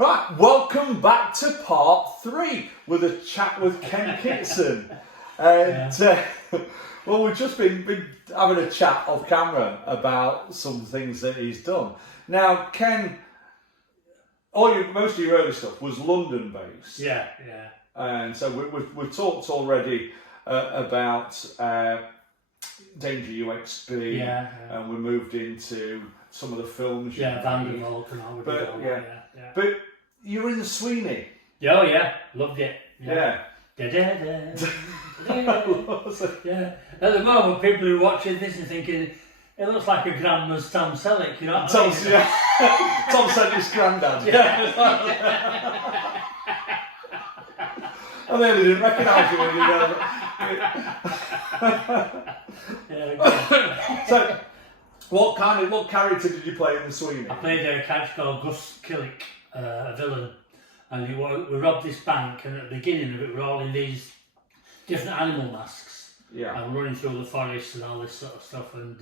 Right, welcome back to part 3 with a chat with Ken Kitson. And well, we've just been having a chat off camera about some things that he's done. Now, Ken, most of your early stuff was London based. Yeah. And so we've talked already about Danger UXB, and we moved into some of the films. Yeah, Vanderbilt and all. But you're in Sweeney. Oh yeah, loved it. Yeah. Yeah. At the moment, people are watching this and thinking, it looks like a grandma's Tom Selleck, you know what I mean? Tom Selleck's granddad. I nearly didn't recognise you when you know that. So, what character did you play in the Sweeney? I played a character called Gus Killick, a villain, and we robbed this bank, and at the beginning of it, we're all in these different animal masks. Yeah. And we're running through the forest and all this sort of stuff, and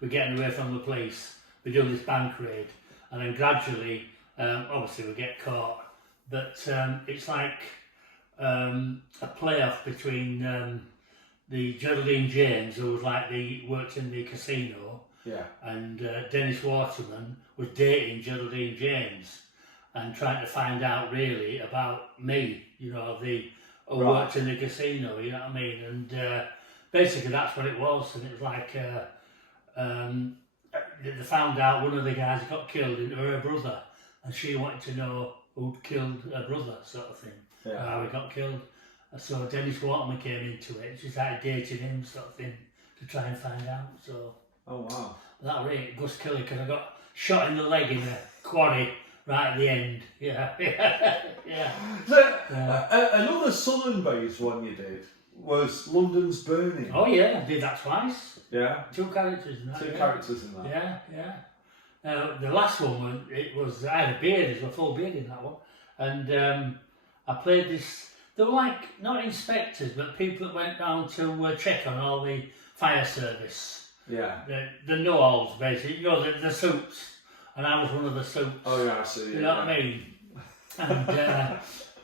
we're getting away from the police. We're doing this bank raid, and then gradually, obviously, we get caught. But it's like a playoff between the Geraldine James, who was worked in the casino, and Dennis Waterman was dating Geraldine James and trying to find out really about me, you know, who worked in the casino, you know what I mean? And basically that's what it was, and it was like they found out one of the guys got killed and her brother, and she wanted to know who'd killed her brother, sort of thing, how he got killed. So Dennis Waterman came into it, she started dating him, sort of thing, to try and find out. So that was it, Gus Killick, because I got shot in the leg in a quarry right at the end. Another Southern based one you did was London's Burning. Oh yeah, I did that twice. Yeah. Two characters in that. Characters in that. Yeah. The last one, I had a beard, a full beard in that one, and I played this. They were like not inspectors, but people that went down to check on all the fire service. Yeah. The know-alls, basically. You know, the suits. And I was one of the suits. Oh yeah, I see. You know what I mean? And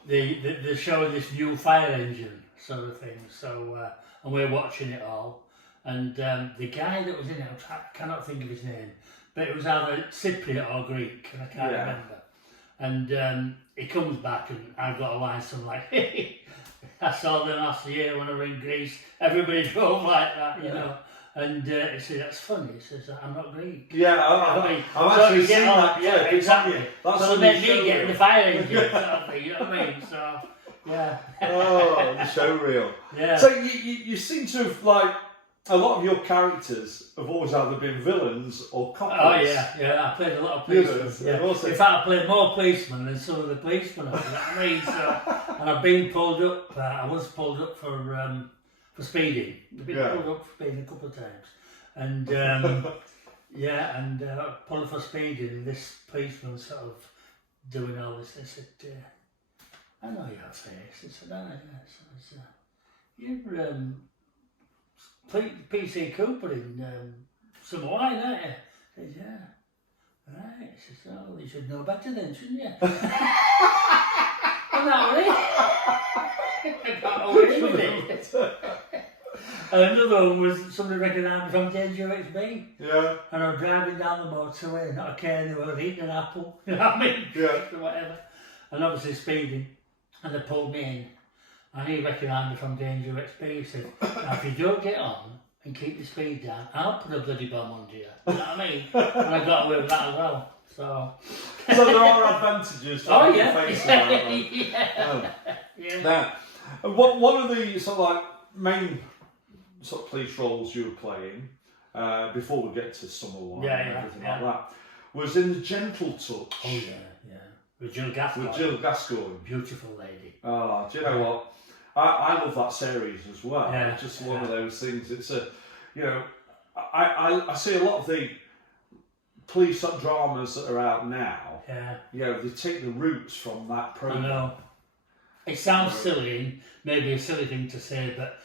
they're showing this new fire engine sort of thing. So and we're watching it all. And the guy that was in it, I cannot think of his name, but it was either Cypriot or Greek, and I can't remember. And he comes back, and I've got a line something like, I saw them last year when I was in Greece. Everybody drove like that, you know. And he said, that's funny. He says, I'm not Greek. Yeah, I've actually seen that. Yeah, exactly. So they made me get in the fire engine, sort of thing, you know what I mean? So, yeah. Oh, the show reel. Yeah. So you seem to have, a lot of your characters have always either been villains or cops. Oh, yeah. I played a lot of policemen. In fact, I played more policemen than some of the policemen, you know what I mean? So, and I've been pulled up. I was pulled up for speeding. I've been pulled up for speeding a couple of times, and pulled up for speeding. And this policeman sort of doing all this. They said, "I know your face." I said, "I know." So you're PC Cooper in some wine, aren't you? I said, "Yeah." Right. He says, "Oh, you should know better then, shouldn't you?" And that was it. I got away with it. And another one was somebody recognised me from Danger UXB. Yeah. And I was driving down the motorway, not a care, they were eating an apple, you know what I mean? Yeah. Or whatever. And obviously speeding. And they pulled me in. And he recognised me from Danger UXB. He said, now if you don't get on and keep the speed down, I'll put a bloody bomb under you. You know what I mean? And I got away with that as well. So there are advantages to face Now, one of the sort of main sort of police roles you were playing before we get to Summer Wine and everything like that was in The Gentle Touch. Oh yeah. With Jill Gascoigne. Beautiful lady. Oh, do you know what? I love that series as well. Yeah. Just one of those things. It's I see a lot of the police dramas that are out now. Yeah. They take the roots from that program. I know. It sounds silly, and maybe a silly thing to say, but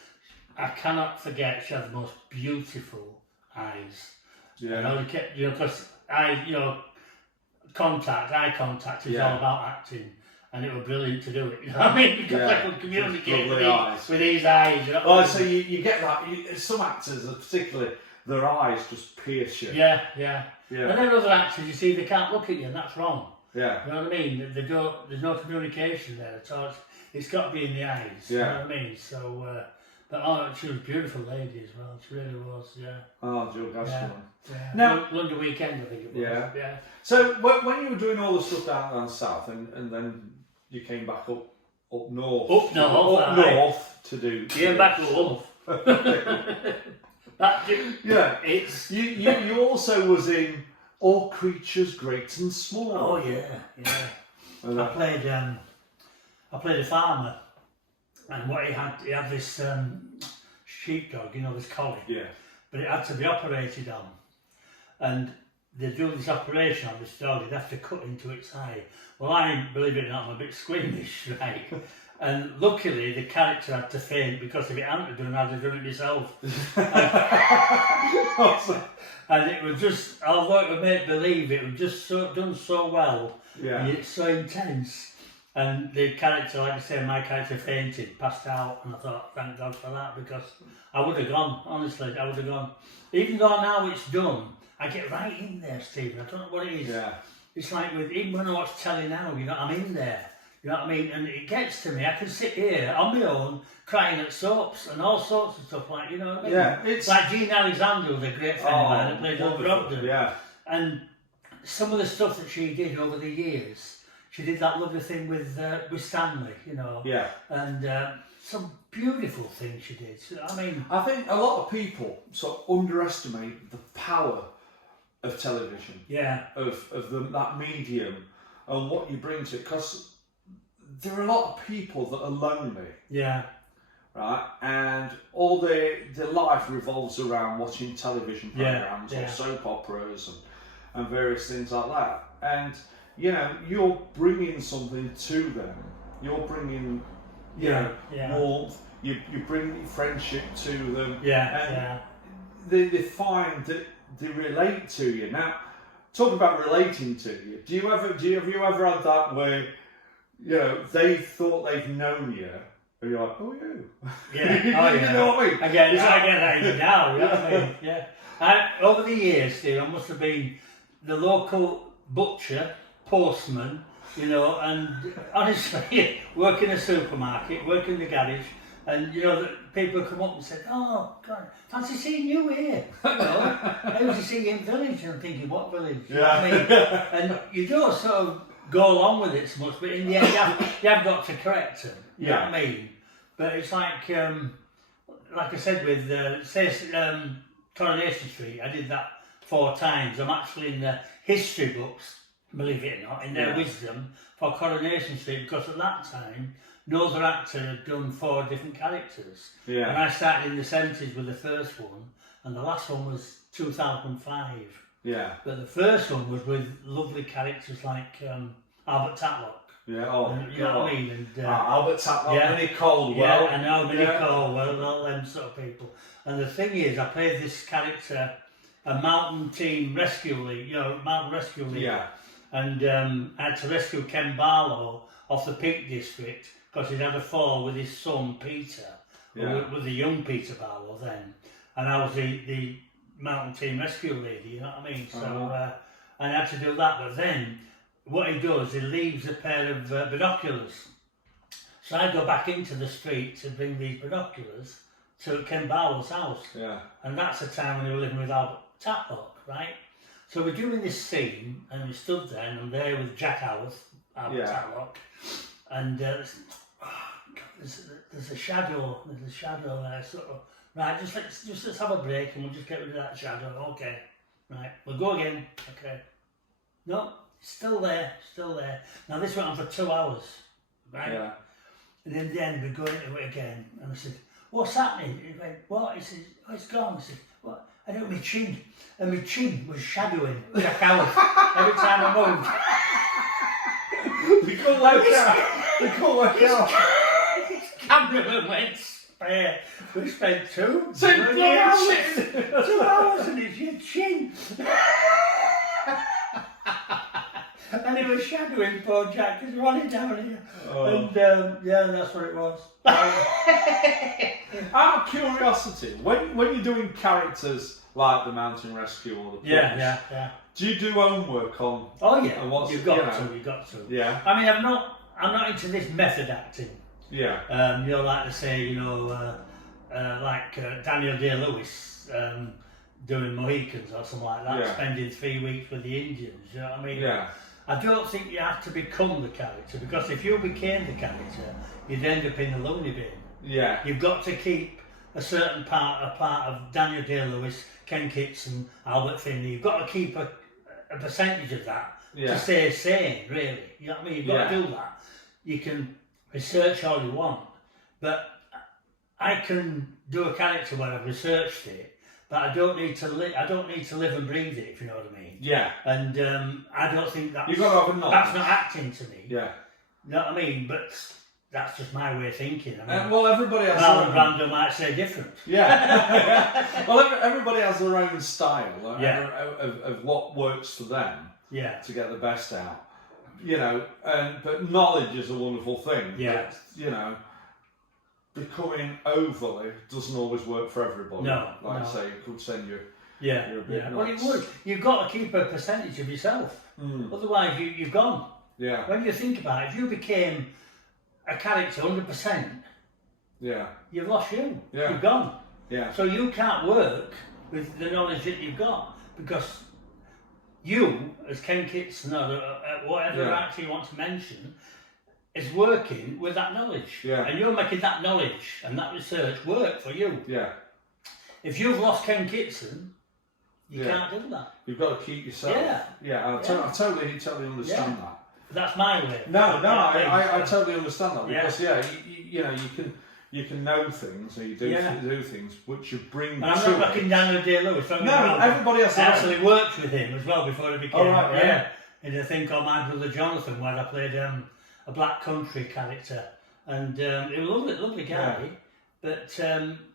I cannot forget she had the most beautiful eyes. Yeah. Because eye contact is Yeah. all about acting. And it was brilliant to do it, you know what I mean? Because Yeah. I could communicate Lovely eyes. with these eyes. You know? Well, so you get that. Some actors, particularly, their eyes just pierce you. Yeah. Yeah. And then other actors, you see, they can't look at you, and that's wrong. Yeah. You know what I mean? They don't. There's no communication there at all. It's got to be in the eyes. Yeah. You know what I mean? So, but she was a beautiful lady as well. She really was. Yeah. Oh, Jill Gaston. Yeah. Now- London Weekend, I think it was. Yeah. So when you were doing all the stuff down south, and then you came back up north. Up north to do. Yeah, back to Wolf. Yeah. It's. You also was in All Creatures Great and Small. Oh yeah. And I played a farmer, and what he had this sheepdog, you know, this collie, yeah. but it had to be operated on, and they do this operation on this dog. They'd have to cut into its eye. Well, believe it or not, I'm a bit squeamish, right? And luckily, the character had to faint, because if it hadn't done, I'd have done it myself. And it was just, although it would make believe, it was just done so well. Yeah. And it's so intense. And the character, like I say, my character fainted, passed out, and I thought, thank God for that, because I would have gone, honestly, I would have gone. Even though now it's done, I get right in there, Stephen. I don't know what it is. Yeah. It's like even when I watch telly now, you know, I'm in there. You know what I mean? And it gets to me. I can sit here on my own, crying at soaps and all sorts of stuff, like, you know what I mean? Yeah, it's like Jean Alexander was a great friend of mine that played Oliver Ogden. Yeah. And some of the stuff that she did over the years, she did that lovely thing with Stanley, you know. Yeah. And some beautiful things she did. So, I mean, I think a lot of people sort of underestimate the power of television. Yeah. Of that medium and what you bring to it, because there are a lot of people that are lonely. Yeah. Right, and all their life revolves around watching television programs or soap operas and various things like that. And you know, you're bringing something to them. You're bringing, you know, warmth. You bring friendship to them. Yeah. And they find that they relate to you. Now, talk about relating to you. Have you ever had that where, you know, they thought they've known you? And you're like, who are you? Yeah, you know what I mean? I get that even now, you know what I mean? Yeah. Over the years, Steve, I must have been the local butcher, postman, you know, and honestly, work in a supermarket, work in the garage, and you know, people come up and said, oh, God, fancy seeing you here. You know, I used to see you in village, and I'm thinking, what village? You know what I mean? And you don't sort of go along with it so much, but in the end, you have got to correct them. You know what I mean? But it's like I said with, Coronation Street, I did that 4 times. I'm actually in the history books, believe it or not, in their wisdom for Coronation Street, because at that time, no other actor had done 4 different characters. Yeah. And I started in the 70s with the first one, and the last one was 2005. Yeah. But the first one was with lovely characters like Albert Tatlock. Yeah, oh, and, you know what I mean? And, Albert Tatlock, Minnie Caldwell. Yeah, I know, Minnie Caldwell and all them sort of people. And the thing is, I played this character, a mountain team rescue league, you know, mountain rescue league. Yeah. And I had to rescue Ken Barlow off the Peak District because he'd had a fall with his son Peter, with the young Peter Barlow then. And I was the mountain team rescue lady, you know what I mean? So I had to do that. But then what he does, he leaves a pair of binoculars. So I go back into the street to bring these binoculars to Ken Barlow's house. Yeah. And that's the time when we were living with Albert Tatlock, right? So we're doing this scene, and we stood there, and I'm there with Jack Howarth, Albert Tatlock, and there's a shadow. There's a shadow there, sort of. Right, let's have a break, and we'll just get rid of that shadow. Okay, right, we'll go again. Okay, no, still there. Now this went on for 2 hours, right? Yeah. And in the end, we go into it again, and I said, "What's happening?" He went, "What?" He said, "Oh, it's gone." I said, "What?" I know my chin, and my chin was shadowing Jack Howarth every time I moved. They couldn't work out. His cameraman went spare. We spent 2 hours. 2 hours, and it's your chin. And he was shadowing poor Jack, because running down here. Oh. And yeah, that's what it was. Out of curiosity, when you're doing characters like the Mountain Rescue or the Police, Yeah. do you do homework on? Oh yeah, And what's, you've got to. Yeah. I mean, I'm not into this method acting. Yeah. You know, like to say, like Daniel Day-Lewis doing Mohicans or something like that, spending 3 weeks with the Indians. You know what I mean? Yeah. I don't think you have to become the character, because if you became the character, you'd end up in the loony bin. Yeah. You've got to keep a certain part of Daniel Day-Lewis, Ken Kitson, Albert Finney. You've got to keep a percentage of that to stay sane, really. You know what I mean? You've got to do that. You can research all you want, but I can do a character where I've researched it, but I don't need to live and breathe it, if you know what I mean. Yeah. And I don't think that's, You've got to have a knowledge. that's not acting to me. Yeah. You know what I mean? But that's just my way of thinking. I mean, Well, everybody has Marlon Brando might say different. Yeah. Well, everybody has their own style of what works for them to get the best out. You know, but knowledge is a wonderful thing. Yeah. But, you know, becoming overly doesn't always work for everybody. No. Like I say, it could send you. Yeah. You're a bit Well, it nuts. would. You've got to keep a percentage of yourself. Otherwise, you've gone. Yeah. When you think about it, if you became a character 100%, you've lost you. Yeah. You've gone. Yeah. So you can't work with the knowledge that you've got, because you, as Ken Kitson or whatever actor you want to mention, is working with that knowledge. Yeah. And you're making that knowledge and that research work for you. Yeah. If you've lost Ken Kitson, you can't do that. You've got to keep yourself. Yeah. I totally understand that. That's my way. I totally understand that, because you know, you can know things, or you do things which you bring. And I'm not looking down at Day-Lewis. No, everybody else. I actually worked with him as well before he became. Oh, right, in a thing called My Brother Jonathan, where I played a black country character, and he was a lovely guy. Yeah. But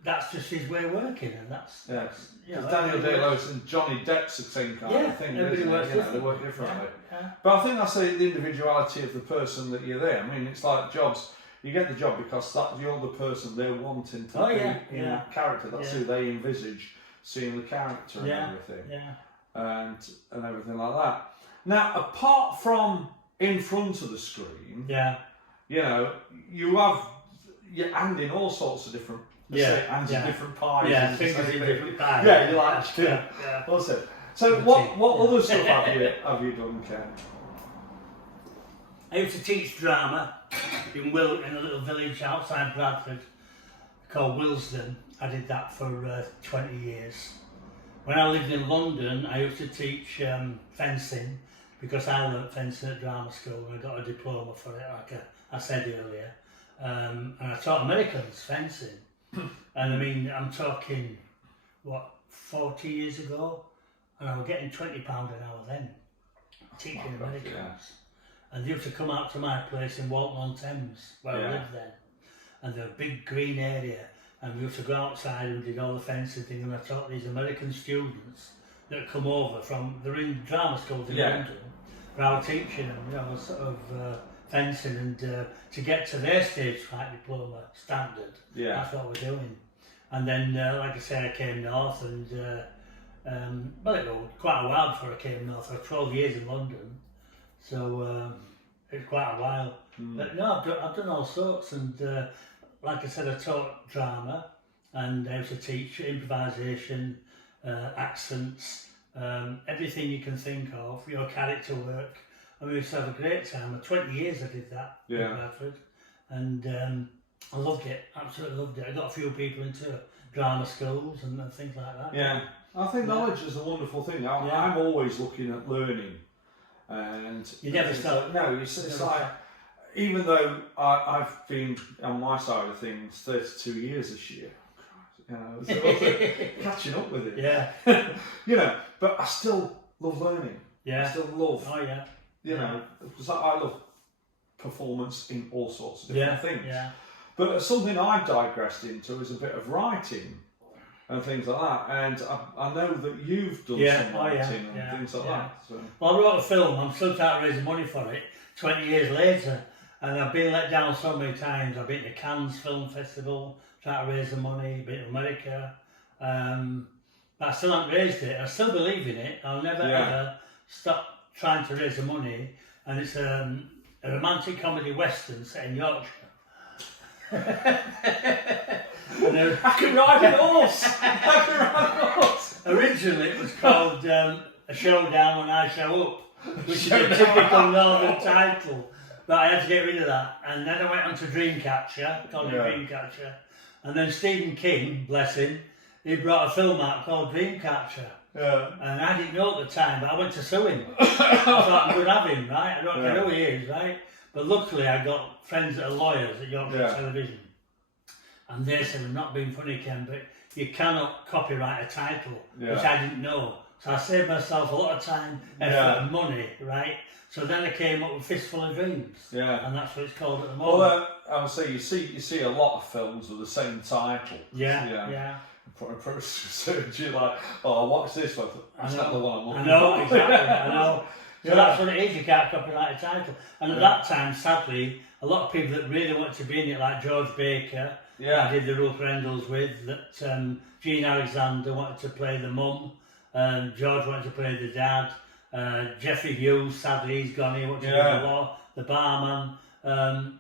that's just his way of working, and that's Daniel Day-Lewis and Johnny Depp's the same kind of thing. Everybody works they work differently. Yeah. But I think that's the individuality of the person that you're there. I mean, it's like jobs. You get the job because you're the person they're wanting to be in that character. That's who they envisage seeing the character and everything. And everything like that. Now, apart from in front of the screen, you know, you have your hand in all sorts of different hands in different pies. Yeah, fingers in different pies. Yeah, you like Awesome. So what other stuff have you done, Ken? I used to teach drama in a little village outside Bradford called Willesden. I did that for 20 years. When I lived in London, I used to teach fencing, because I learnt fencing at drama school and I got a diploma for it, like I said earlier. And I taught Americans fencing. And I mean, I'm talking, 40 years ago? And I was getting £20 an hour then, teaching Americans. Yeah. And they used to come out to my place in Walton-on-Thames, where I lived then. And there was a big green area, and we used to go outside and did all the fencing thing, and I taught these American students that come over they're in drama schools in London, where I was teaching them, sort of fencing, and to get to their stage fright diploma standard, that's what we're doing. And then, like I say, I came north, and it was quite a while before I came north. I was 12 years in London, so it's quite a while. But no, I've done all sorts, and like I said, I taught drama, and I used to teach improvisation, accents, everything you can think of, your character work. I mean, we used to have a great time. 20 years I did that in Bradford, and I loved it, absolutely loved it. I got a few people into drama schools and things like that. Yeah, I think knowledge is a wonderful thing. I'm always looking at learning, and you never stop. No, it's like, even though I've been on my side of things 32 years this year, you know, so catching up with it. Yeah. You know, but I still love learning. Yeah. I still love. Oh yeah. You know, because I love performance in all sorts of different things. Yeah. But something I've digressed into is a bit of writing. and things like that. And I know that you've done some writing and things like that. So. Well, I wrote a film. I'm still trying to raise money for it 20 years later. And I've been let down so many times. I've been to Cannes Film Festival, trying to raise the money, been to America. But I still haven't raised it. I still believe in it. I'll never ever stop trying to raise the money. And it's a romantic comedy western set in Yorkshire. I can ride a horse! I can ride a horse! Originally it was called A Showdown When I Show Up, which is a typical northern title. But I had to get rid of that. And then I went on to Dreamcatcher, called it Dreamcatcher. And then Stephen King, bless him, he brought a film out called Dreamcatcher. Yeah. And I didn't know at the time, but I went to sue him. I thought I could have him, right? I don't know who he is, right? But luckily I got friends that are lawyers at Yorkshire Television. And they said, I'm not being funny, Ken, but you cannot copyright a title, which I didn't know. So I saved myself a lot of time, effort and money, right? So then I came up with Fistful of Dreams. Yeah. And that's what it's called at the moment. Well, I would say you see a lot of films with the same title. Yeah. You're like, oh, what's this one? That's not the one I'm looking for. I know, exactly, I know. So that's what it is, you can't copyright a title. And at that time, sadly, a lot of people that really wanted to be in it, like George Baker, I did the Rupert Rendals with, that Gene Alexander wanted to play the mum, George wanted to play the dad, Jeffrey Hughes, sadly he's gone, he wanted to play the law, the barman.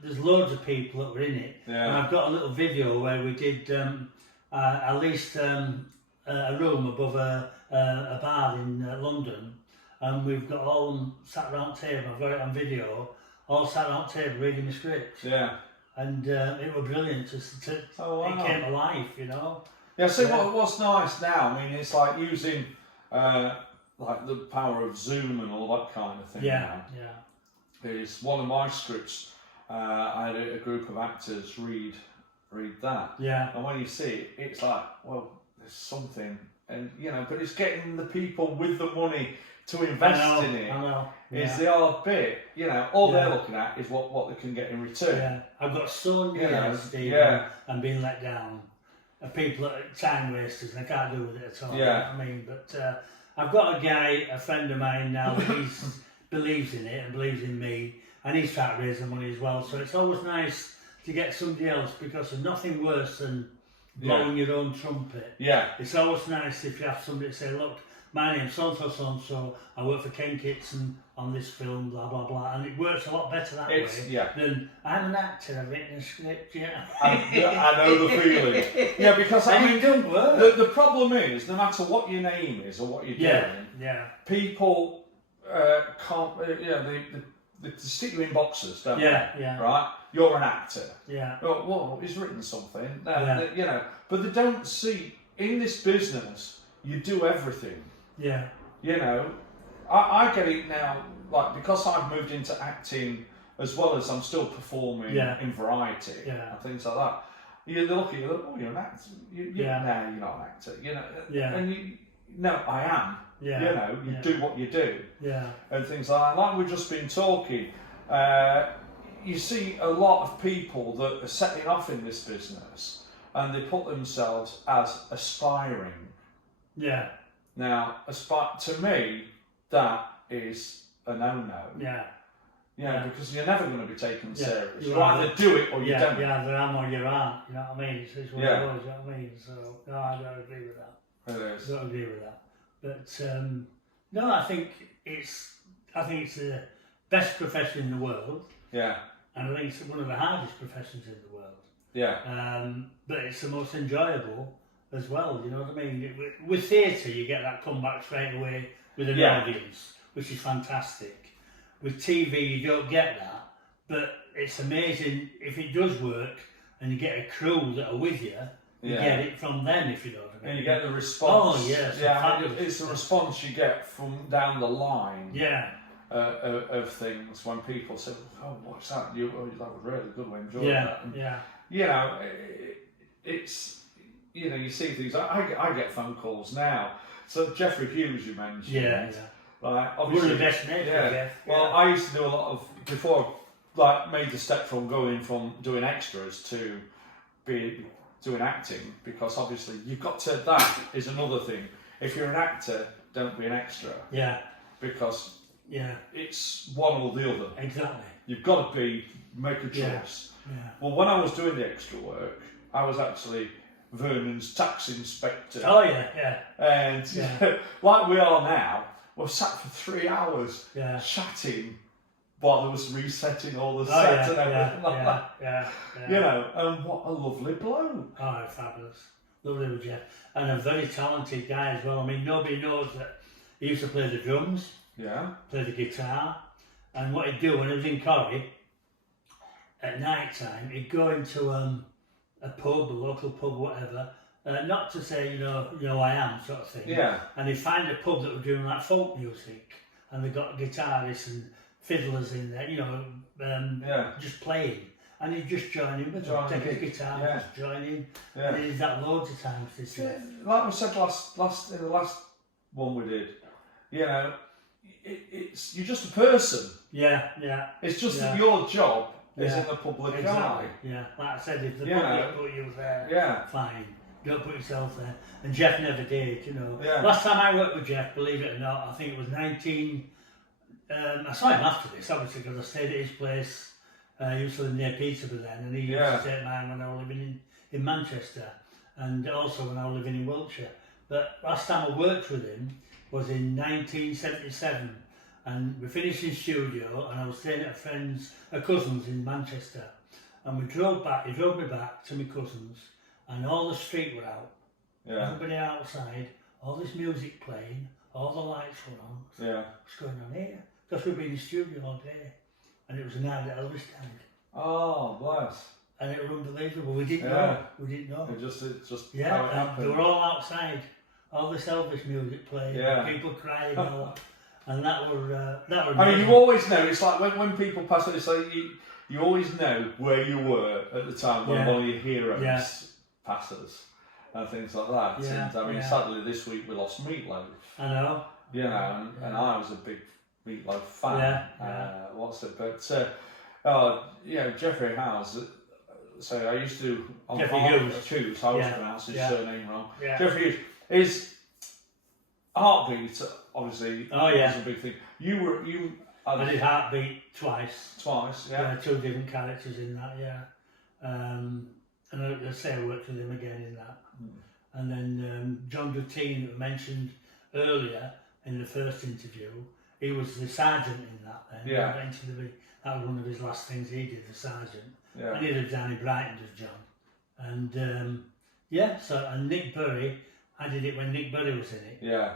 There's loads of people that were in it. And I've got a little video where we did at least a room above a bar in London, and we've got all them sat round table, I've got it on video, all sat round table reading the script. Yeah. And it was brilliant, it came to life, you know. Yeah, see what's nice now, I mean, it's like using like the power of Zoom and all that kind of thing now. Is one of my scripts, I had a group of actors read that. And when you see it, it's like, well, there's something, and you know, but it's getting the people with the money to invest in it. Is the hard bit, you know, all they're looking at is what they can get in return. I've got so many Steve, and being let down, and people that are time wasters, and I can't do with it at all. You know what I mean, but I've got a guy, a friend of mine now, that he's believes in it and believes in me, and he's trying to raise the money as well. So it's always nice to get somebody else, because there's nothing worse than blowing your own trumpet. It's always nice if you have somebody to say, look, my name's so-and-so, I work for Ken Kitson on this film, blah, blah, blah. And it works a lot better that way than, I'm an actor, I've written a script, I know the feeling. Yeah, because I mean, don't work. The problem is, no matter what your name is or what you're doing, people can't, they stick you in boxes, don't they? Right? You're an actor. Well, he's written something. You know, but they don't see, in this business, you do everything. You know, I get it now, like, because I've moved into acting as well as I'm still performing in variety and things like that. They look at you, oh, you're an actor. No, you're not an actor. You know, and no, I am. You know, you do what you do. And things like that. Like we've just been talking, you see a lot of people that are setting off in this business, and they put themselves as aspiring. Now, to me, that is a no-no. Because you're never going to be taken serious. You either do it or you don't. You either am or you aren't. You know what I mean? It's one of those. You know what I mean? So no, I don't agree with that. It is. I don't agree with that. But no, I think it's the best profession in the world. And I think it's one of the hardest professions in the world. But it's the most enjoyable as well, you know what I mean? With theatre, you get that comeback straight away with an audience, which is fantastic. With TV, you don't get that, but it's amazing if it does work and you get a crew that are with you, you get it from them, if you know what I mean. And you get the response. Oh, yes. It's the response you get from down the line of things when people say, oh, what's that? That was really good, I enjoyed that. And, you know, it's... You know, you see things. I get phone calls now. So Jeffrey Hughes, you mentioned. Like, obviously, one of the best names. Well, I used to do a lot of, before I made the step from going from doing extras to doing acting, because obviously you've got to. That is another thing. If you're an actor, don't be an extra. Yeah. Because yeah, it's one or the other. exactly. You've got to make a choice. Yeah. Well, when I was doing the extra work, I was actually Vernon's tax inspector. Oh yeah. And Yeah. like we are now, we're sat for 3 hours Yeah. chatting while there was resetting all the Oh sets yeah. and everything like that. Yeah. You know, and what a lovely bloke. Oh, fabulous. Lovely with Jeff. And a very talented guy as well. I mean, nobody knows that he used to play the drums, Yeah. play the guitar, and what he'd do when he was in Corrie, at night time, he'd go into a pub, a local pub, whatever, not to say, you know, I am sort of thing. Yeah. And he'd find a pub that were doing like folk music, and they got guitarists and fiddlers in there, you know, just playing. And he'd just join in with them, take his guitar, and just join in. Yeah. And he did that loads of times. This year. Like we said in the last one we did, you know, it's you're just a person. Yeah. It's just that your job is in the public exactly. eye. Yeah, like I said, if the You public know, put you there, Yeah. fine. Don't put yourself there. And Jeff never did, you know. Yeah. Last time I worked with Jeff, believe it or not, I think it was 19... I saw him after this, obviously, because I stayed at his place. He used to live near Peterborough then, and he used to stay at mine when I was living in Manchester, and also when I was living in Wiltshire. But last time I worked with him was in 1977, and we finished in studio, and I was staying at a cousin's in Manchester, and we drove back. He drove me back to my cousin's, and all the street were out. Yeah. Everybody outside, all this music playing, all the lights were on. Yeah. What's going on here? Because we've been in the studio all day. And it was a night that Elvis died. Oh, bless. And it was unbelievable. We didn't know. We didn't know. It just how it and happened. they were all outside. All this Elvis music playing. Yeah. People crying. And that were I mean, you always know. It's like when people pass it, it's like you always know where you were at the time when one of your heroes passes and things like that. Yeah. And I mean, sadly, this week we lost Meatloaf. I know. You know, and I was a big Meatloaf fan. But you know, Jeffrey House. So I used to on Jeffrey Hughes. I always pronounce his surname wrong. Yeah. Jeffrey Hughes is Heartbeat. Obviously, was a big thing. I did Heartbeat twice. Yeah. Two different characters in that. Yeah. And I say I worked with him again in that. And then John Duttine, that we mentioned earlier in the first interview, he was the sergeant in that then. Yeah. That was one of his last things he did, the sergeant. Yeah. And he lived down in Brighton, does John. And and Nick Burry, I did it when Nick Burry was in it. Yeah.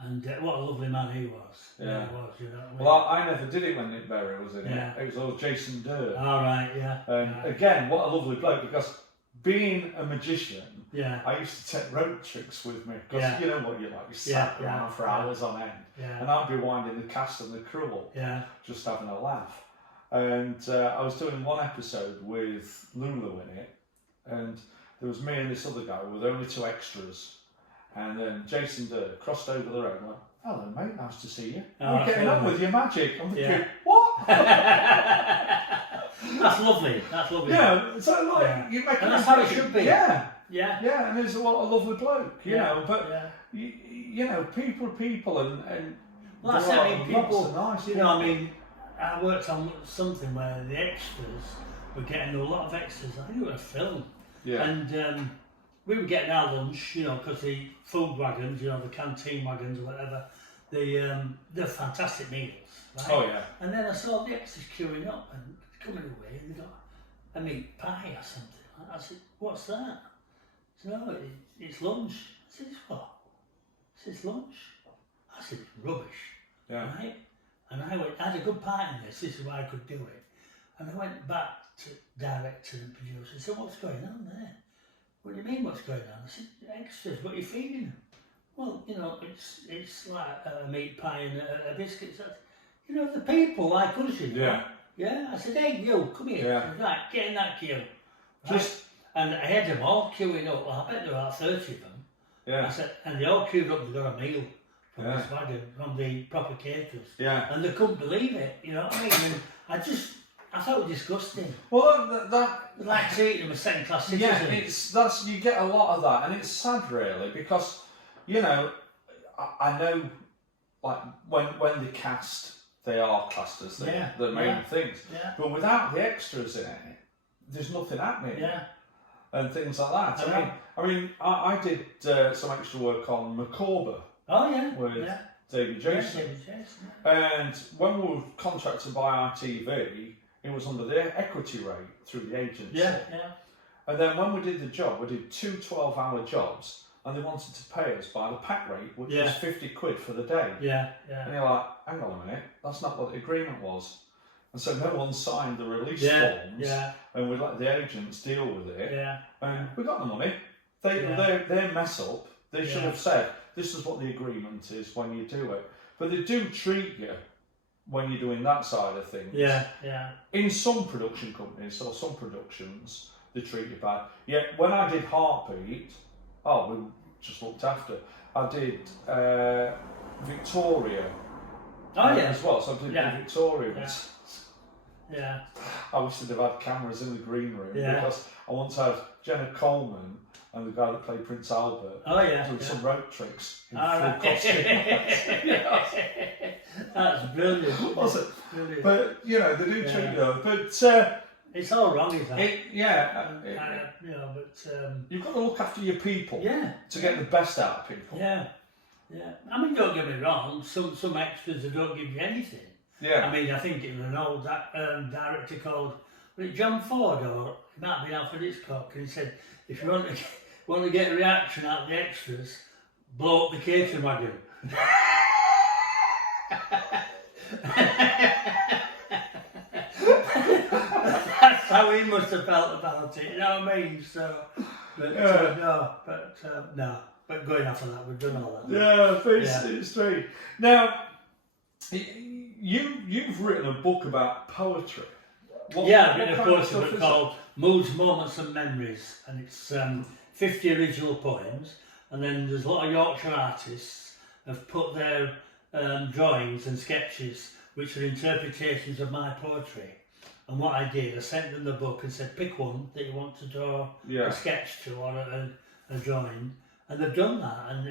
And what a lovely man he was. Yeah. He was, you know what I mean? Well, I never did it when Nick Berry was in Yeah. it. It was all Jason Durr. All right, yeah. And again, what a lovely bloke, because being a magician, Yeah. I used to take rope tricks with me, because you know what you like, you sat around for hours on end, and I'd be winding the cast and the crew up, just having a laugh. And I was doing one episode with Lulu in it, and there was me and this other guy with only two extras, and then Jason Durr crossed over the road and went, "Hello mate, nice to see you. You're getting on with your magic." I'm thinking, what? That's lovely. Yeah, so like you make and that's how it should be. Yeah, yeah. and he's a lovely bloke, you know. But you know, people are people, and well, that's it. I mean, people. Nice you know, I mean, I worked on something where the extras were getting a lot of extras. I think it was a film. Yeah. And we were getting our lunch, you know, because the food wagons, you know, the canteen wagons or whatever, they're fantastic meals, right? Oh yeah. And then I saw the extras queuing up and coming away, and they got a meat pie or something. I said, "What's that?" He said, "No, it's lunch." I said, "It's what?" I said, "It's lunch." I said, "It's rubbish." Yeah. Right? And I had a good part in this. This is why I could do it. And I went back to director and producer and said, "What's going on there?" "What do you mean, what's going on?" I said, "Extras, what are you feeding them?" "Well, you know, it's like a meat pie and a biscuit." So, you know, the people like us, you know. Yeah. Yeah. I said, "Hey, you, come here." Yeah. Right, get in that queue. Right? Just and I had them all queuing up. Well, I bet there were about 30 of them. yeah. I said, and they all queued up. They got a meal from Yeah. this wagon, from the proper caterers. Yeah. And they couldn't believe it, you know what I mean? And I just I thought it was disgusting. Well, that Like treating them as second-class citizens. yeah, you get a lot of that, and it's sad really because, you know, I know, like when they cast, they are classed as the main things, but without the extras in it, there's nothing happening, and things like that. I mean, I did some extra work on Macabre. Oh yeah, with David Jason. And when we were contracted by ITV, it was under their equity rate through the agency. And then when we did the job, we did 2 12-hour jobs, and they wanted to pay us by the pack rate, which was 50 quid for the day. And you're like, hang on a minute, that's not what the agreement was. And so no one signed the release forms, and we let the agents deal with it. And we got the money. They mess up. They should have said, this is what the agreement is when you do it. But they do treat you, when you're doing that side of things. In some production companies or some productions, they treat you bad. Yet when I did Heartbeat, we just looked after. I did Victoria. As well. So I did Victoria. I wish they'd have had cameras in the green room because I once had Jenna Coleman and the guy that played Prince Albert doing some rope tricks in full costume. That's brilliant. Was it? Brilliant. But you know, they do treat you. But it's all wrong, is that? You've got to look after your people to get the best out of people. I mean, don't get me wrong. Some extras that don't give you anything. I mean, I think it was an old director called John Ford, or it might be Alfred Hitchcock, and he said, if you want to get a reaction out of the extras, blow up the catering wagon. That's how he must have felt about it, you know what I mean? So, but but going after that, we've done all that. It's strange. Now, you've written a book about poetry. I've written a poetry book called Moods, Moments and Memories, and it's 50 original poems, and then there's a lot of Yorkshire artists have put their drawings and sketches, which are interpretations of my poetry. And what I did, I sent them the book and said, pick one that you want to draw a sketch to or a drawing, and they've done that, and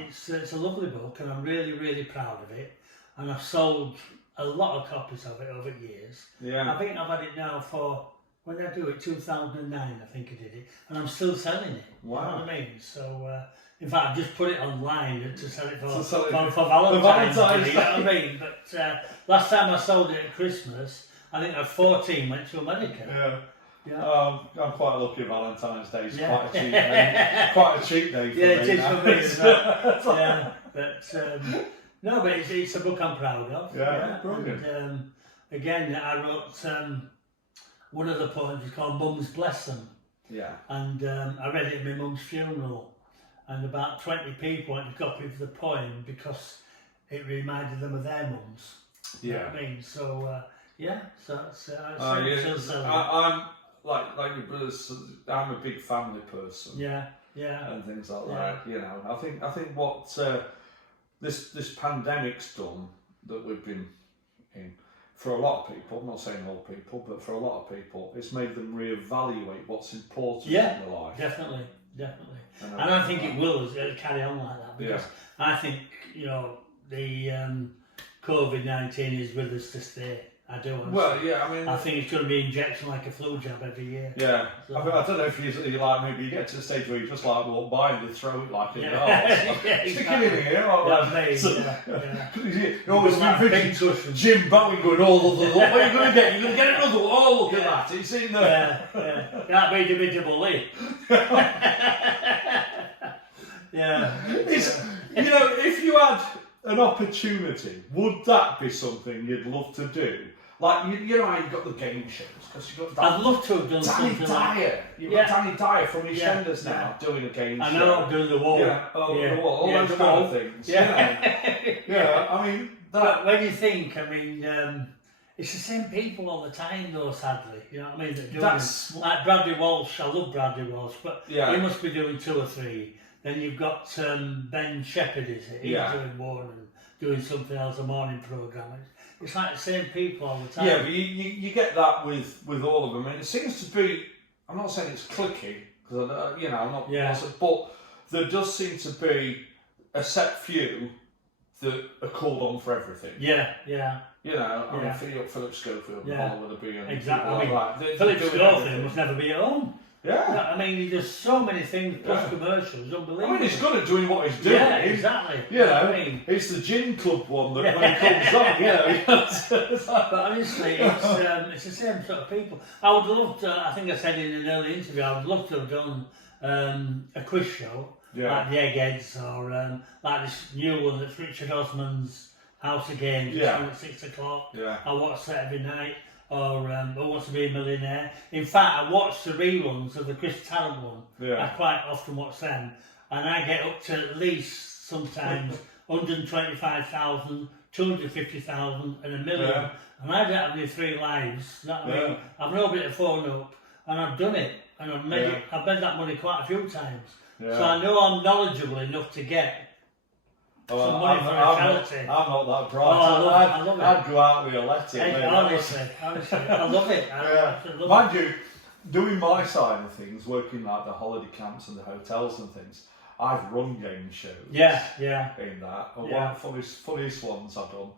it's a lovely book, and I'm really, really proud of it, and I've sold a lot of copies of it over years. I think I've had it now for, when did I do it? 2009, I think I did it, and I'm still selling it. You know what I mean? So, in fact, I've just put it online to sell it for Valentine's Day. You know what I mean? But last time I sold it at Christmas, I think 14 went to America. I'm quite lucky. Valentine's Day is quite a cheap day. Quite a cheap day for me. It is for me as well. But no, but it's a book I'm proud of. Brilliant. And, again, I wrote one of the poems is called Mum's Blessing. And I read it at my mum's funeral, and about 20 people wanted a copy of the poem because it reminded them of their mums. You know what I mean? So so it's I'm like your brothers. I'm a big family person. And things like that. You know, I think what this pandemic's done that we've been in, for a lot of people, I'm not saying all people, but for a lot of people, it's made them reevaluate what's important in their life. Definitely. And I think it will carry on like that, because I think, you know, the COVID-19 is with us to stay. I do. I think it's going to be injection like a flu jab every year. So, I don't know if you like, maybe you get to the stage where you just like walk by and they throw it like in the arse. Stick it in here. You always vision Jim Bowie going, what are you going to get? You're going to get another one. Oh, look at that. It's in there. Can't be divisible, eh? You know, if you had an opportunity, would that be something you'd love to do? Like, you know how you've got the game shows, because you've got I'd love to have done something Dyer. You've got Danny Dyer from EastEnders now doing a game show. I know, doing the wall. The wall, all those kind of things. I mean, but when you think, I mean, it's the same people all the time, though, sadly. You know what I mean? That doing like Bradley Walsh. I love Bradley Walsh, but he must be doing 2 or 3. Then you've got Ben Shepherd, is it? He's doing one and doing something else, a morning programme. it's like the same people all the time. Yeah, but you get that with all of them, and it seems to be. I'm not saying it's clicky because I'm not. Yeah. But there does seem to be a set few that are called on for everything. Yeah. I mean, Philip Schofield, Yeah. Hollywood would be Exactly. Like that. Philip Schofield must never be at home. Yeah. I mean, he does so many things, plus commercials, unbelievable. I mean, he's good at doing what he's doing. Yeah, exactly. I mean, it's the gin club one that when he comes on, But honestly, it's the same sort of people. I would love to, I think I said in an early interview, I would love to have done a quiz show, like the Eggheads, or like this new one that's Richard Osman's House of Games, it's on at 6 o'clock. I watch that every night. Or Who Wants to Be a Millionaire. In fact, I watch the reruns of the Chris Tarrant one. I quite often watch them, and I get up to at least sometimes 125,000, 250,000 and a million. And I don't have any 3 lives. You know what I mean? I've no bit of phone up, and I've done it, and I've made it. I've made that money quite a few times. So I know I'm knowledgeable enough to get some money for a charity. I'm not that bright. I love it. I'd go out with a letter. Honestly, I love it. I love Mind you, doing my side of things, working like the holiday camps and the hotels and things, I've run game shows. Yeah. In that, and one of the funniest ones I've done.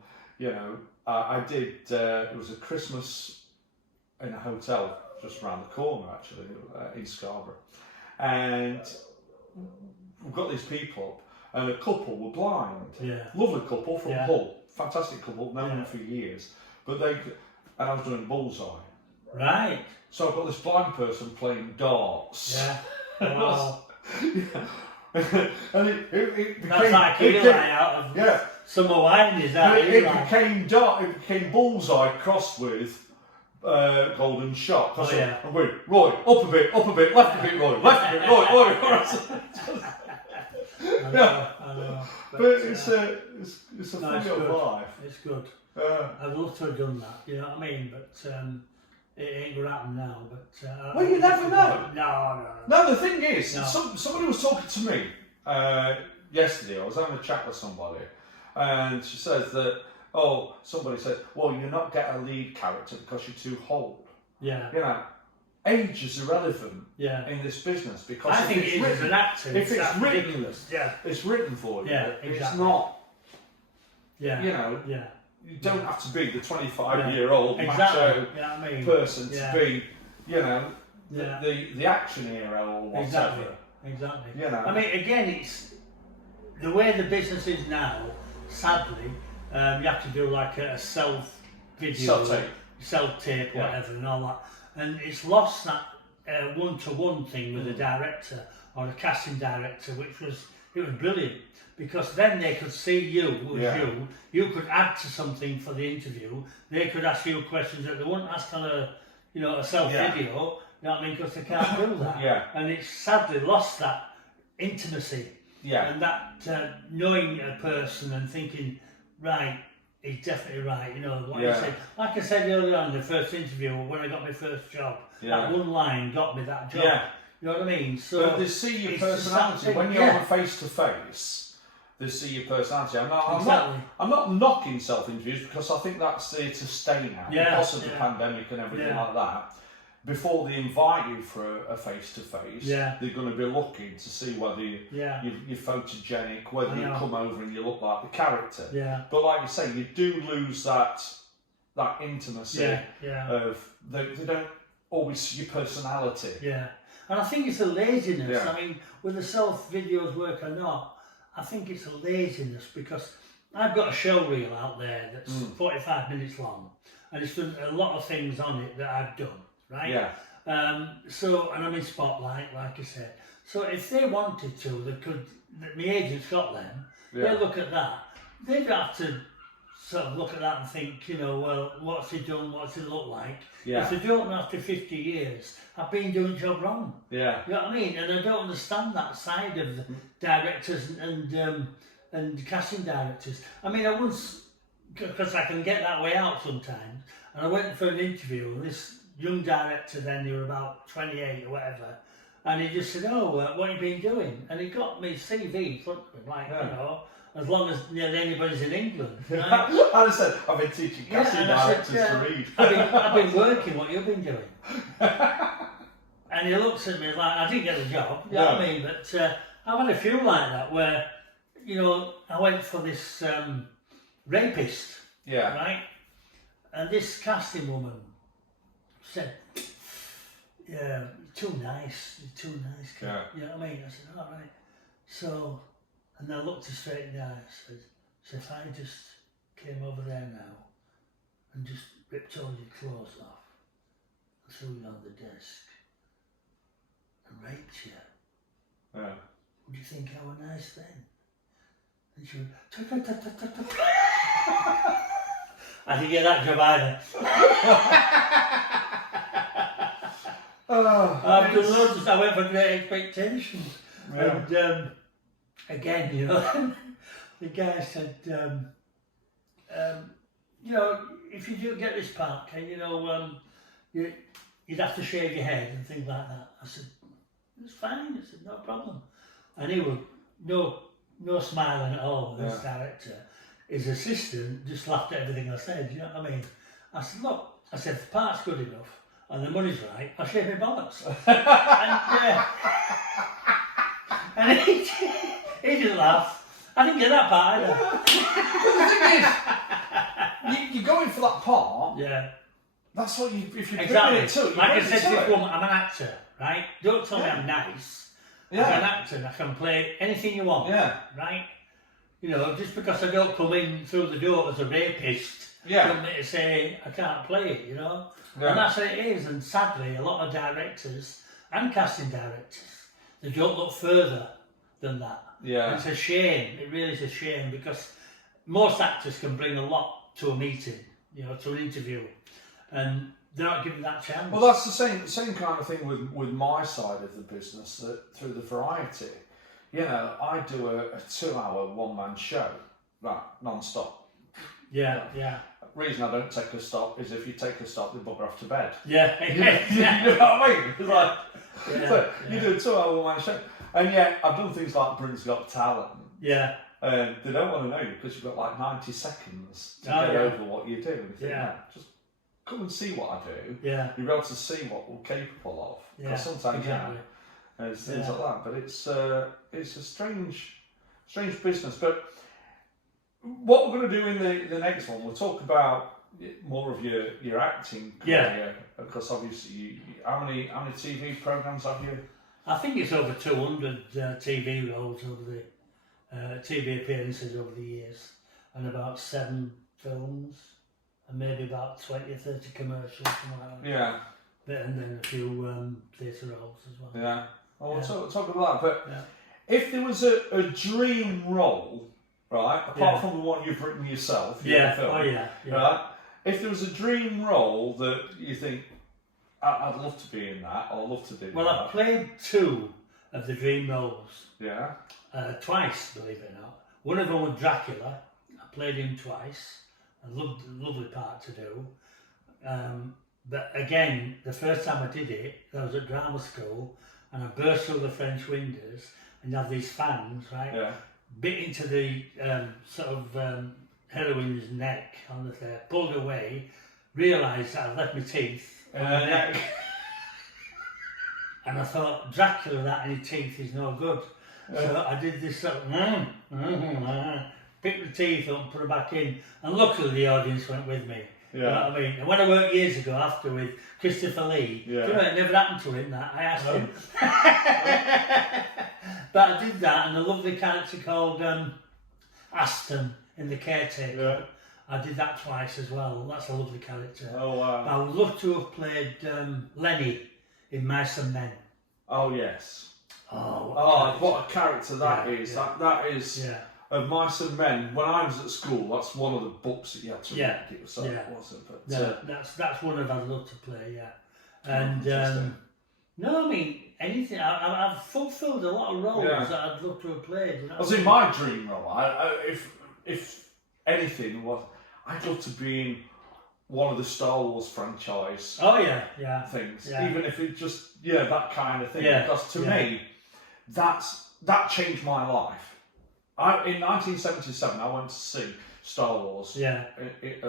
I did. It was a Christmas in a hotel just around the corner, actually, in Scarborough, and we've got these people. And a couple were blind. Lovely couple from Hull. Fantastic couple, known them for years. And I was doing bullseye. Right. So I've got this blind person playing darts. Wow. And it became... That's like Eli out of Summer Wine, is that? It became bullseye crossed with golden shot. I'm going, Roy, up a bit, left a bit, Roy, left a bit, Roy. I know. But it's a funny old life. It's good. I'd love to have done that, you know what I mean? But it ain't going to happen now. But well, you never know. No. The thing is, somebody was talking to me yesterday. I was having a chat with somebody, and she says that, somebody said, well, you're not getting a lead character because you're too old. Age is irrelevant in this business because I think it is as an actor. If it's written, ridiculous. It's written for you. Exactly. It's not. You don't have to be the 25-year-old macho person to be, the action hero or whatever. Exactly. I mean, again, it's the way the business is now. Sadly, you have to do like a self-video, self-tape, whatever, and all that. And it's lost that one-to-one thing with the director or the casting director, it was brilliant, because then they could see you as you could add to something for the interview, they could ask you questions that they wouldn't ask on a self-video, you know what I mean, because they can't do that. And it's sadly lost that intimacy and that knowing a person and thinking, right, he's definitely right, what he said. Like I said earlier on in the first interview, when I got my first job, that one line got me that job. You know what I mean? So but they see your personality. When you're on face-to-face, they see your personality. I'm not knocking self-interviews because I think that's there to stay now because of the pandemic and everything like that. Before they invite you for a face-to-face, they're going to be looking to see whether you're photogenic, whether you come over and you look like the character. But like you say, you do lose that intimacy of they don't always see your personality. And I think it's a laziness. I mean, whether the self-videos work or not, I think it's a laziness, because I've got a show reel out there that's 45 minutes long, and it's done a lot of things on it that I've done. Right? So, and I'm in Spotlight, like I said. So if they wanted to, they could, my agent's got them, they look at that. They don't have to sort of look at that and think, well, what's he done, what's he look like? If they don't know after 50 years, I've been doing the job wrong. You know what I mean? And I don't understand that side of the directors and casting directors. I mean, I once, because I can get that way out sometimes, and I went for an interview, and this young director then, they were about 28 or whatever, and he just said, what have you been doing? And he got me CV in front of him, like, as long as nearly anybody's in England. Right? I just said, I've been teaching casting directors to read. I've been working what you've been doing. And he looks at me like, I didn't get the job, you know what I mean? But I've had a few like that where, you know, I went for this rapist, right? And this casting woman said, yeah, you're too nice, kid. You know what I mean? I said, all right. So, and I looked her straight in the eye and said, so if I just came over there now and just ripped all your clothes off and threw you on the desk and raped you, would you think I were nice then? And she went, I didn't get that job either. I've done loads. I went for Great Expectations, and again, you know, the guy said, you know, if you do get this part, Ken, you know, you'd have to shave your head and things like that. I said, it's fine. I said, no problem. And he was no smiling at all. This director, his assistant, just laughed at everything I said. You know what I mean? I said, look, I said, if the part's good enough and the money's right, I'll shave my bollocks. and he didn't laugh. I didn't get that part either. But the thing is, you're going for that part. Yeah. That's what you, if you're exactly. it too. Like I said to this woman, I'm an actor, right? Don't tell me I'm nice. I'm an actor and I can play anything you want. Right? You know, just because I don't come in through the door as a rapist, don't make it say I can't play it, you know? And that's what it is. And sadly, a lot of directors and casting directors, they don't look further than that. And it's a shame. It really is a shame because most actors can bring a lot to a meeting, you know, to an interview, and they're not given that chance. Well, that's the same kind of thing with my side of the business. That through the variety, you know, I do a 2-hour one-man show, right, non-stop. Reason I don't take a stop is if you take a stop, they bugger off to bed. You know what I mean? It's like, so you do a 2-hour one-man show, and yet I've done things like Britain's Got Talent. They don't want to know you because you've got like 90 seconds to get over what you do. And think, just come and see what I do. You're able to see what we're capable of. Because sometimes, there's things like that. But it's a strange business. But what we're going to do in the next one, we'll talk about more of your acting career. Because obviously, how many TV programs have you? I think it's over 200 TV roles over the TV appearances over the years, and about 7 films, and maybe about 20 or 30 commercials, something like that. And then a few theatre roles as well. Well, we'll talk about that. But if there was a dream role, right, apart from the one you've written yourself, right, if there was a dream role that you think, I'd love to be in that, or I'd love to do that. Well, I've played 2 of the dream roles. Twice, believe it or not. One of them was Dracula. I played him twice. A lovely part to do. But again, the first time I did it, I was at drama school, and I burst through the French windows, and you have these fans, right? Bit into the heroine's neck on the thing, pulled away, realised that I'd left my teeth on the neck. And I thought, Dracula without any teeth is no good. So I did this sort of, picked the teeth up and put it back in, and luckily the audience went with me. You know what I mean? And when I worked years ago after with Christopher Lee, do you know, it never happened to him that, I asked him. But I did that, and a lovely character called Aston in The Caretaker. I did that twice as well. That's a lovely character. Oh wow. I would love to have played Lenny in Mice and Men. Oh yes. Oh, what a character that is. That is of Mice and Men. When I was at school, that's one of the books that you had to read. It was wasn't it? But, that's one of I'd love to play. And no, I mean anything. I've fulfilled a lot of roles that I'd love to have played. You know? I was in my dream role. If anything was, I'd love to be in one of the Star Wars franchise. Things. Even if it just that kind of thing. Because to me, that changed my life. in 1977, I went to see Star Wars at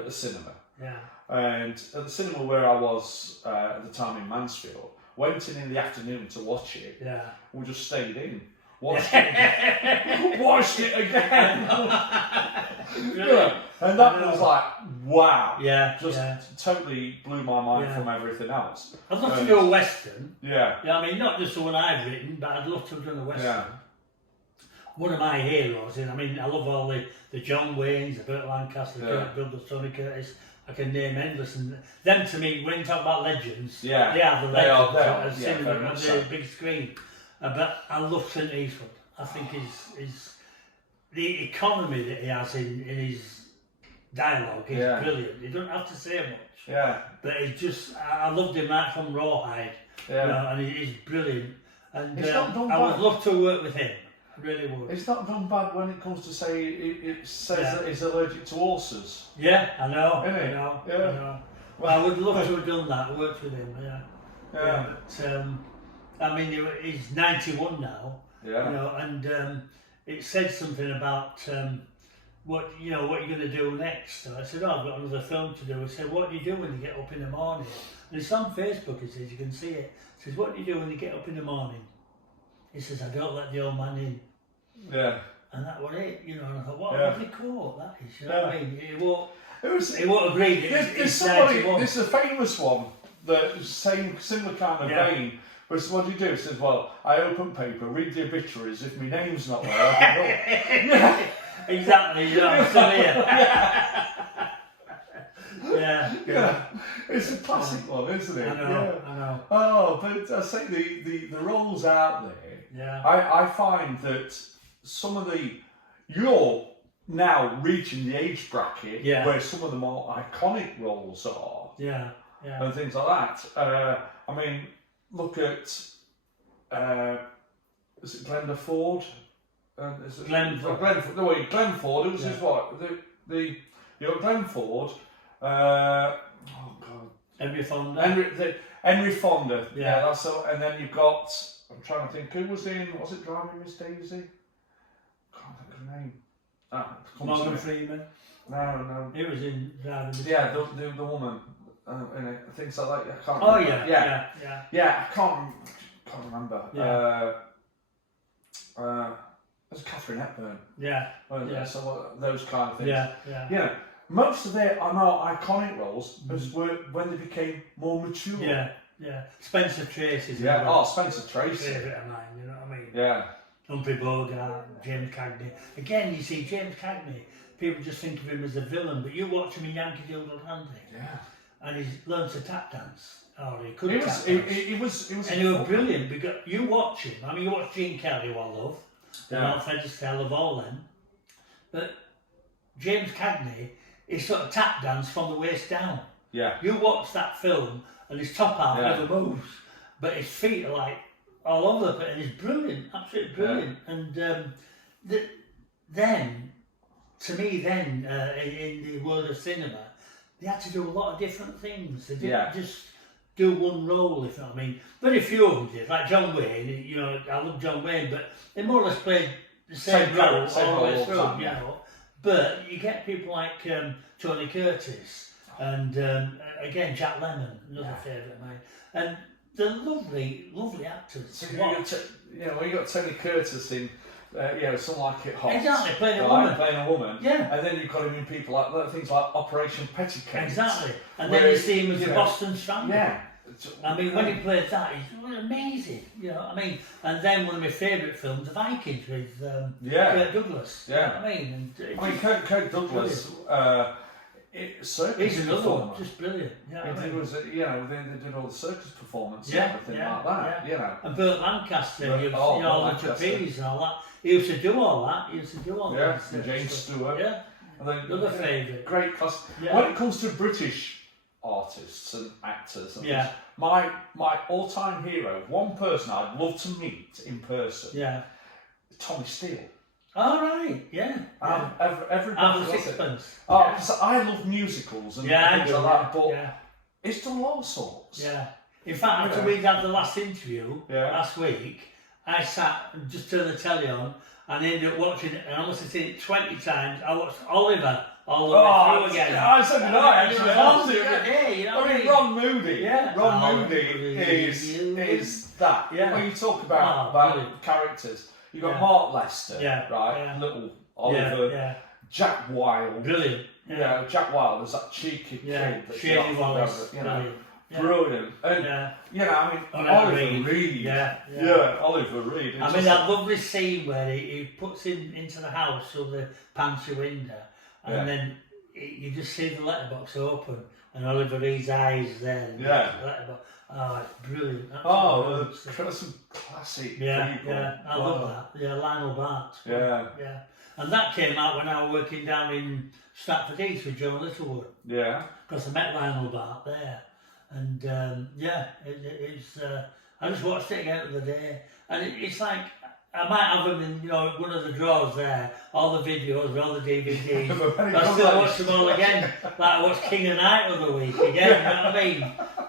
the cinema. Yeah. And at the cinema where I was at the time in Mansfield, went in the afternoon to watch it. Yeah. We just stayed in. Watched it again. Watched it again. And that was like, wow. Yeah. Just totally blew my mind from everything else. I'd love to do a Western. Yeah. Yeah, I mean, not just the one I've written, but I'd love to have done a Western. Yeah. One of my heroes, I mean, I love all the John Waynes, the Burt Lancaster, Kirk Douglas, Tony Curtis. I can name endless, and them to me, when you talk about legends, they are the legends of cinema on the big screen. But I love Clint Eastwood. I think his the economy that he has in his dialogue is brilliant. He doesn't have to say much. Yeah. But it's just, I loved him right from Rawhide. Yeah. You know, and he's brilliant. And I would love to work with him. I really would. It's not done bad when it comes to say it says that he's allergic to horses. Yeah, I know. I know. Well, I would love to have done that, worked with him. Yeah. But I mean, he's 91 now. Yeah. You know, and it said something about what you're going to do next. And I said, I've got another film to do. He said, what do you do when you get up in the morning? And it's on Facebook. He says, you can see it. He says, what do you do when you get up in the morning? He says, I don't let the old man in. Yeah. And that was it, you know. And I thought, what a lovely quote that is. You know what I mean? He won't agree. There's a famous one, the similar kind of vein. What do you do? He says, well, I open paper, read the obituaries. If my name's not there, I don't know. Exactly, you know, I'm still here. Yeah. It's a classic one, isn't it? I know. Oh, but I say the roles out there, I find that some of you're now reaching the age bracket where some of the more iconic roles are. Yeah. And things like that. I mean, look at, is it Glenda Ford? Glenn Ford. It was his what? You got Glenn Ford. Oh God. Henry Fonda. Henry Fonda. Yeah, that's all. And then you've got. I'm trying to think who was in. Was it Driving Miss Daisy? Can't think of her name. Morgan Freeman. No. He was in Driving Miss Daisy. Yeah, the woman. Things like that. I can't. Oh remember. Yeah. I can't remember. There's Catherine Hepburn. So those kind of things. Yeah. Most of their more iconic roles were when they became more mature. Yeah. Spencer Tracy's. Spencer Tracy. Favourite of mine. You know what I mean? Yeah. Humphrey Bogart, James Cagney. Again, you see James Cagney. People just think of him as a villain, but you watch him in Yankee Doodle Dandy. Yeah. And he's learned to tap dance. He could tap dance. It was. And he was brilliant because you watch him. I mean, you watch Gene Kelly, who I love. Not Fred Astaire, of all them. But James Cagney is sort of tap dance from the waist down. Yeah. You watch that film and his top half never moves, but his feet are like all over the place, and he's brilliant, absolutely brilliant. And then, to me, in the world of cinema, they had to do a lot of different things. They didn't just do one role, if you know what I mean. Very few of them did, like John Wayne. You know, I love John Wayne, but they more or less played the same role all the way through. You know, but you get people like Tony Curtis and again Jack Lemmon, another favourite of mine, and they're lovely actors. So you got Tony Curtis in. Something like It Hot. Exactly, playing a woman. Yeah. And then you've got him in people like things like Operation Petticoat. Exactly. And then you see him as a Boston Strangler. Yeah. I mean, when he played that, he's amazing. You know what I mean? And then one of my favourite films, The Vikings, with Kirk Douglas. Yeah. You know what I mean? And Kirk Douglas. He's another one, just brilliant. It was, they did all the circus performances and everything like that. You know. And Burt Lancaster, all the trapeze and all that. He used to do all that. And James Stewart. Yeah. And then, another favourite. Great class. Yeah. When it comes to British artists and actors, my all-time hero, one person I'd love to meet in person, Tommy Steele. All right, everybody Sixpence. Because I love musicals and things like that, but it's done all sorts. Yeah. In fact, after we had the last interview last week, I sat and just turned the telly on, and I ended up watching it, and I must have seen it 20 times. I watched Oliver all the way through again. I said no, actually. Every day, you know what I mean? Ron Moody. Yeah. Ron Moody is that. Yeah. When you talk about characters, you've got Mark Lester, right? Little Oliver, Jack Wilde. Brilliant. Yeah, Jack Wilde was that cheeky kid that Shady Wallace. Brilliant. And I mean, Oliver Reed. Oliver Reed. I mean, I love this scene where he puts him into the house through the pantry window, and then you just see the letterbox open, and Oliver Reed's eyes there. And the letterbox. Oh, it's brilliant. That's some classic people. I love that. Yeah, Lionel Bart. Yeah. And that came out when I was working down in Stratford East with John Littlewood. Yeah. Because I met Lionel Bart there. And it's I just watched it again the other day. And it's like, I might have them in one of the drawers there, all the videos, all the DVDs. I still watch them all again. Like I watched King of Night the other week again, you know what I mean?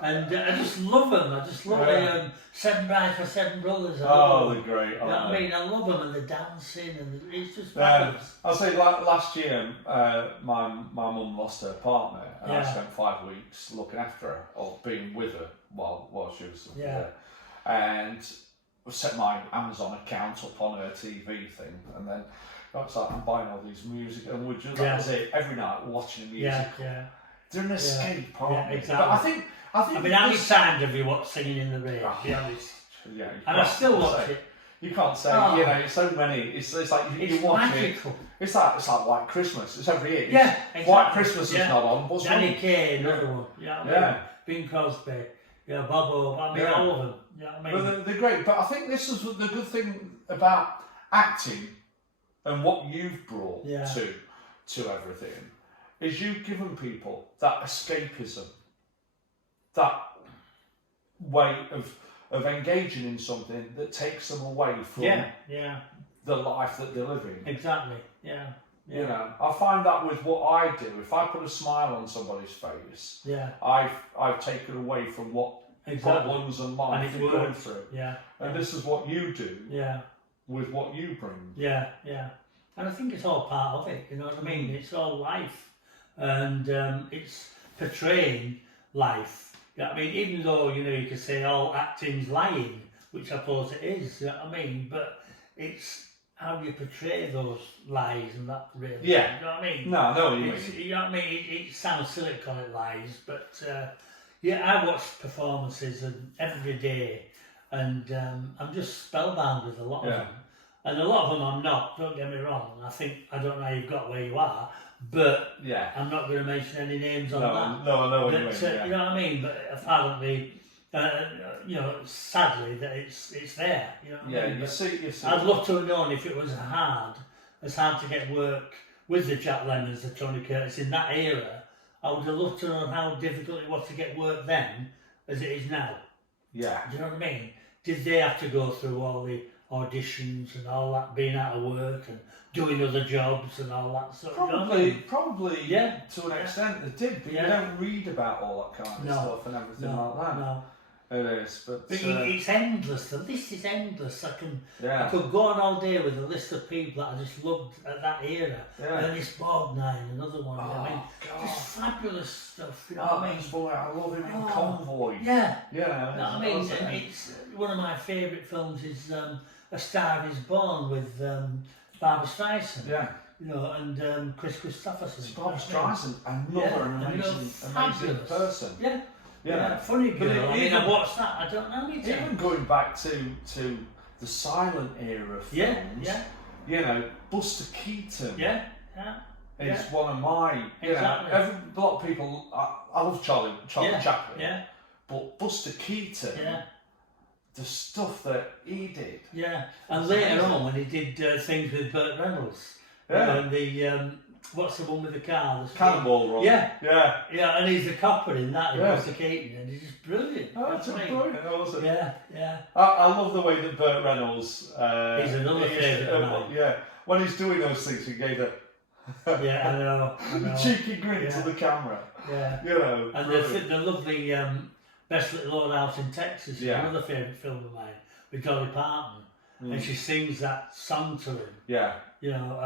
And I just love them. I just love the Seven Brides for Seven Brothers. They're great. You know what I mean? I love them, and the dancing, and it's just fabulous. I'll say last year, my mum lost her partner, and I spent 5 weeks looking after her, or being with her while she was there. And I set my Amazon account up on her TV thing, and then it's like I'm buying all these music, and we're just that was it every night watching music. They're an escape, aren't they? Exactly. But I mean, how many times have you watched Singing in the Rain? And I still watch it. You can't say, it's so many. It's like you watch magical. it. It's like White Christmas. It's every year. Exactly. White Christmas is not on. What's Danny Kaye, another one. You know what I mean? Bing Crosby. Bob Hope. I mean, all of them. You know what I mean? Well, they're great. But I think this is the good thing about acting and what you've brought to everything is you've given people that escapism, that way of engaging in something that takes them away from the life that they're living. Exactly. I find that with what I do, if I put a smile on somebody's face, I've taken away from what problems and life they're going through. And this is what you do with what you bring. And I think it's all part of it, you know what I mean? It's all life. And it's portraying life. You know what I mean? Even though, you could say all acting's lying, which I suppose it is, you know what I mean? But it's how you portray those lies and that really. You know what I mean? No, I know what you mean. You know what I mean? It sounds silly to call it lies, but I watch performances every day, and I'm just spellbound with a lot of them. And a lot of them I'm not, don't get me wrong. I don't know how you've got where you are, but I'm not going to mention any names on that. No, I know what you mean. You know what I mean? But apparently, sadly, that it's there. You know what I mean? You see. I'd love to have known if it was as hard to get work with the Jack Lemmons, the Tony Curtis in that era. I would have loved to know how difficult it was to get work then as it is now. Do you know what I mean? Did they have to go through all the auditions and all that, being out of work and doing other jobs and all that sort of Probably to an extent they did, but you don't read about all that kind of stuff and everything like that. No. It is, but it's endless. The list is endless. I could go on all day with a list of people that I just loved at that era. And this Borgnine, another one. I mean, just fabulous stuff. You know what I mean? I love him in Convoy. You know what I mean? And it's one of my favourite films is A Star Is Born with Barbra Streisand. And Chris Christopherson. Barbra Streisand, another amazing person. Funny girl. I watched that. I don't know. Even going back to the silent era films. Buster Keaton. It's one of my. A lot of people. I love Charlie Chaplin. But Buster Keaton. The stuff that he did. And later on, when he did things with Burt Reynolds. And the what's the one with the car? Cannonball Run. And he's the copper in that. Buster Keaton, and he's just brilliant. It's brilliant, wasn't it? I love the way that Burt Reynolds. He's another favourite of mine. When he's doing those things, he gave it. I know. The cheeky grin to the camera. And the lovely Best Little Old House in Texas is another favourite film of mine with Dolly Parton. and she sings that song to him. Yeah. You know,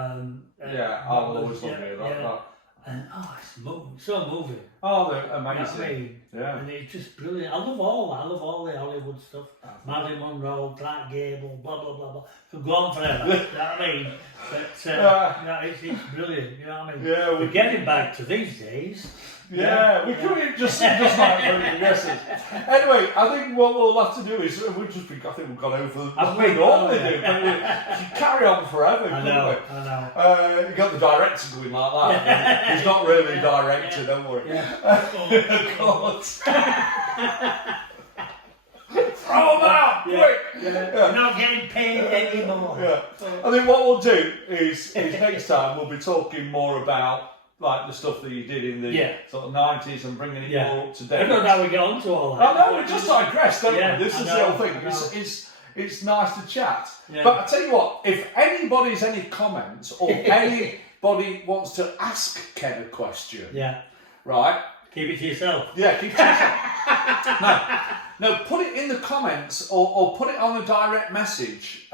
I've always loved it. That. And it's moving, so moving. Oh, they're amazing. You know what I mean? Yeah. And it's just brilliant. I love all that. I love all the Hollywood stuff. Marilyn Monroe, Clark Gable, blah blah blah blah. Could go on forever. You know what I mean? But you know, it's brilliant. You know what I mean? Yeah. We're getting back to these days. Yeah, we could just like very guesses. Anyway, I think what we'll have to do is I think we've gone over what we normally do. We carry on forever. I know. You got the director going like that. He's not really a director, don't worry. Yeah. God. Throw them out, quick! We're not getting paid anymore. Yeah. I think what we'll do is next time we'll be talking more about like the stuff that you did in the sort of 90s and bringing it more up to date. I don't know how we get onto all that. I know, we just digress, don't we? This is the whole thing. It's nice to chat. Yeah. But I tell you what, if anybody's any comments or anybody wants to ask Ken a question, right? Keep it to yourself. Yeah, keep it to yourself. No, put it in the comments or put it on a direct message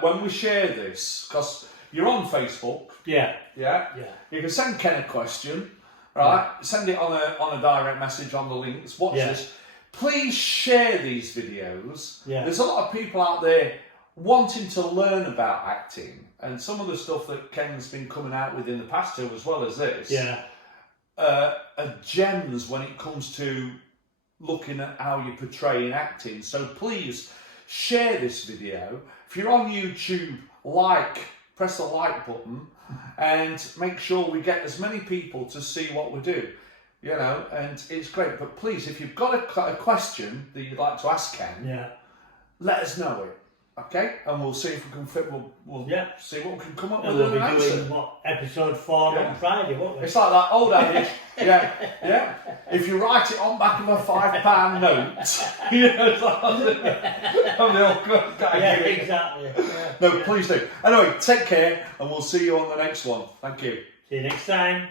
when we share this, because you're on Facebook. Yeah. You can send Ken a question, right? Send it on a direct message on the links. Watch this. Please share these videos. There's a lot of people out there wanting to learn about acting, and some of the stuff that Ken's been coming out with in the past too, as well as this, are gems when it comes to looking at how you portray in acting. So please share this video. If you're on YouTube, press the like button and make sure we get as many people to see what we do, you know, and it's great. But please, if you've got a question that you'd like to ask Ken, let us know it, okay? And we'll see if we can fit, we'll see what we can come up with. We'll be doing episode 4 on Friday, won't we? It's like that old adage, if you write it on back of a £5 note, you know, it's like exactly. No, please do. Anyway, take care, and we'll see you on the next one. Thank you. See you next time.